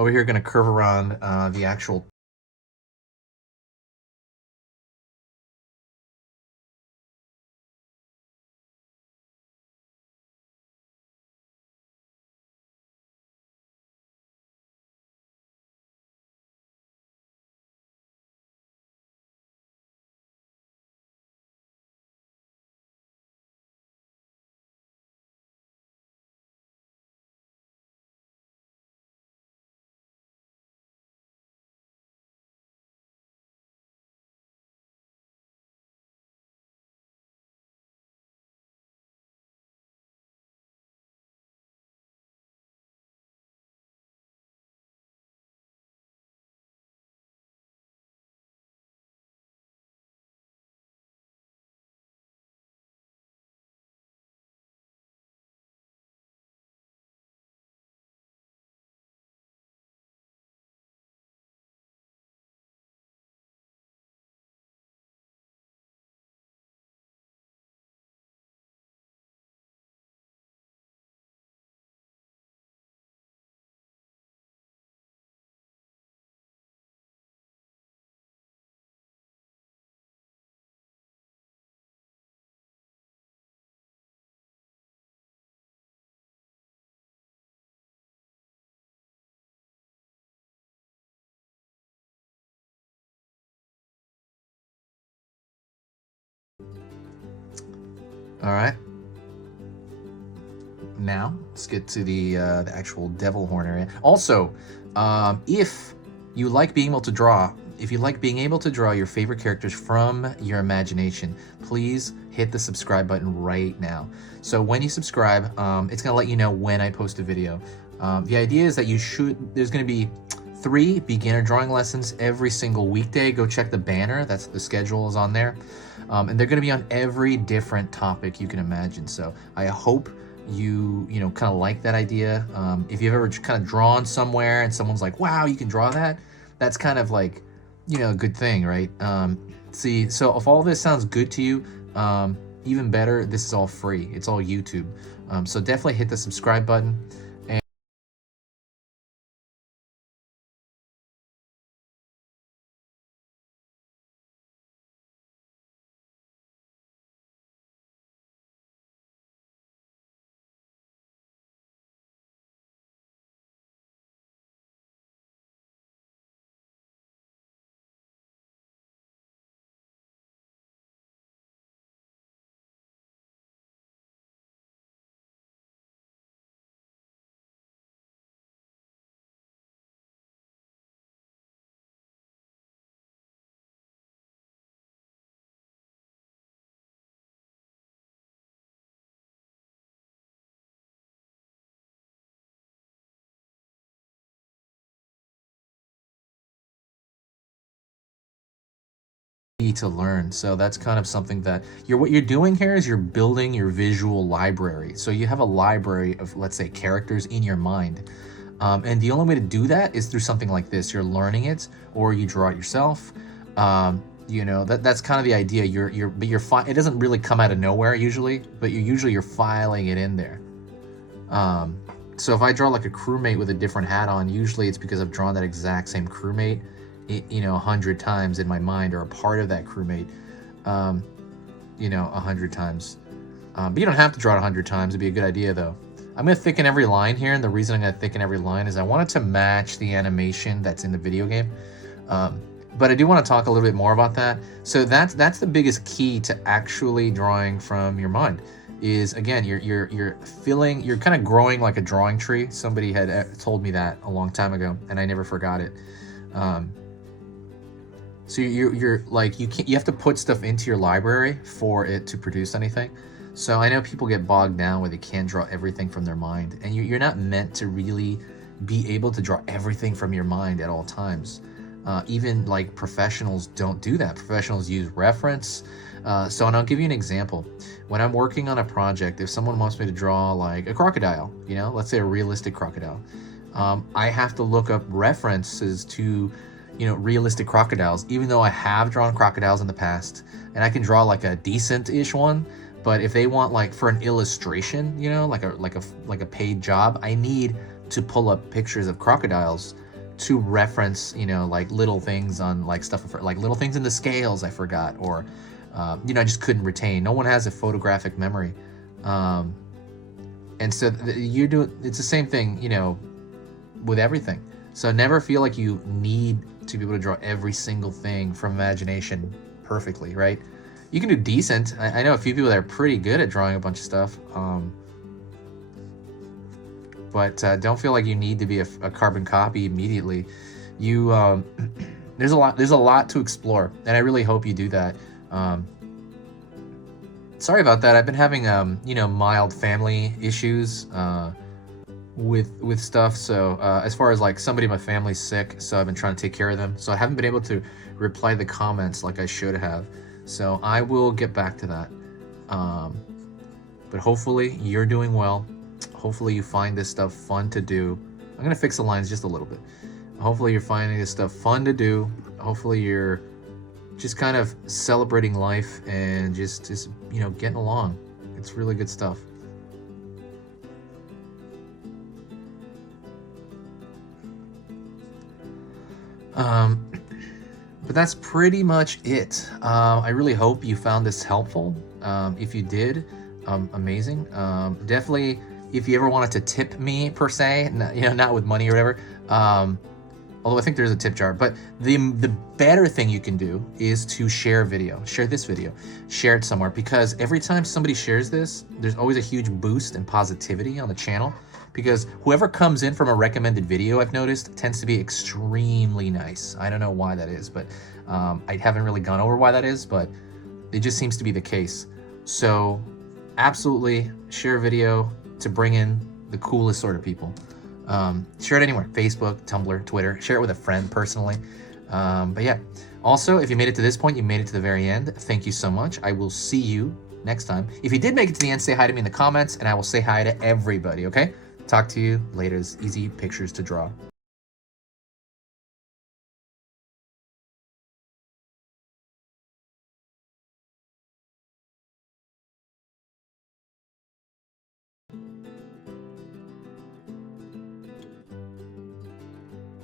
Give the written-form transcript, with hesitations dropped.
Over here, going to curve around the actual. All right. Now let's get to the actual devil horn area. Also, if you like being able to draw, if you like being able to draw your favorite characters from your imagination, please hit the subscribe button right now. So when you subscribe, it's gonna let you know when I post a video. The idea is that there's gonna be 3 beginner drawing lessons every single weekday. Go check the banner. That's the schedule is on there. And they're gonna be on every different topic you can imagine. So I hope you kind of like that idea. If you've ever kind of drawn somewhere and someone's like, wow, you can draw that, that's kind of like, a good thing, right? See, so if all this sounds good to you, even better, this is all free. It's all YouTube. So definitely hit the subscribe button. To learn. So that's kind of something that what you're doing here is you're building your visual library. So you have a library of, let's say, characters in your mind. And the only way to do that is through something like this. You're learning it, or you draw it yourself. That's kind of the idea. It doesn't really come out of nowhere usually, but you're filing it in there. So if I draw like a crewmate with a different hat on, usually it's because I've drawn that exact same crewmate 100 times in my mind, or a part of that crewmate 100 times. But you don't have to draw it 100 times. It'd be a good idea though. I'm going to thicken every line here, and the reason I'm going to thicken every line is I want it to match the animation that's in the video game. But I do want to talk a little bit more about that. So that's the biggest key to actually drawing from your mind. Is, again, you're kind of growing like a drawing tree. Somebody had told me that a long time ago, and I never forgot it. So you have to put stuff into your library for it to produce anything. So I know people get bogged down where they can't draw everything from their mind, and you're not meant to really be able to draw everything from your mind at all times. Even like professionals don't do that. Professionals use reference. And I'll give you an example. When I'm working on a project, if someone wants me to draw like a crocodile, let's say a realistic crocodile, I have to look up references to realistic crocodiles, even though I have drawn crocodiles in the past, and I can draw like a decent-ish one. But if they want like for an illustration, like a paid job, I need to pull up pictures of crocodiles to reference, you know, like little things on like stuff, like little things in the scales I forgot, or you know, I just couldn't retain. No one has a photographic memory. And so you do, it's the same thing, you know, with everything. So never feel like you need to be able to draw every single thing from imagination perfectly, right? You can do decent. I know a few people that are pretty good at drawing a bunch of stuff. But don't feel like you need to be a carbon copy immediately. You there's a lot to explore, and I really hope you do that. Sorry about that. I've been having you know, mild family issues with stuff. So as far as like somebody in my family's sick, so I've been trying to take care of them. So I haven't been able to reply to the comments like I should have. So I will get back to that. But hopefully you're doing well. Hopefully you find this stuff fun to do. I'm gonna fix the lines just a little bit. Hopefully you're finding this stuff fun to do. Hopefully you're just kind of celebrating life and just you know, getting along. It's really good stuff. But that's pretty much it. I really hope you found this helpful. If you did, amazing. Definitely, if you ever wanted to tip me per se, you know, not with money or whatever, although I think there's a tip jar, but the better thing you can do is to share a video, share this video, share it somewhere, because every time somebody shares this, there's always a huge boost in positivity on the channel, because whoever comes in from a recommended video, I've noticed, tends to be extremely nice. I don't know why that is, but I haven't really gone over why that is, but it just seems to be the case. So absolutely share a video to bring in the coolest sort of people. Share it anywhere, Facebook, Tumblr, Twitter, share it with a friend personally. But yeah, also, if you made it to this point, you made it to the very end, thank you so much. I will see you next time. If you did make it to the end, say hi to me in the comments, and I will say hi to everybody, okay? Talk to you later. Easy pictures to draw.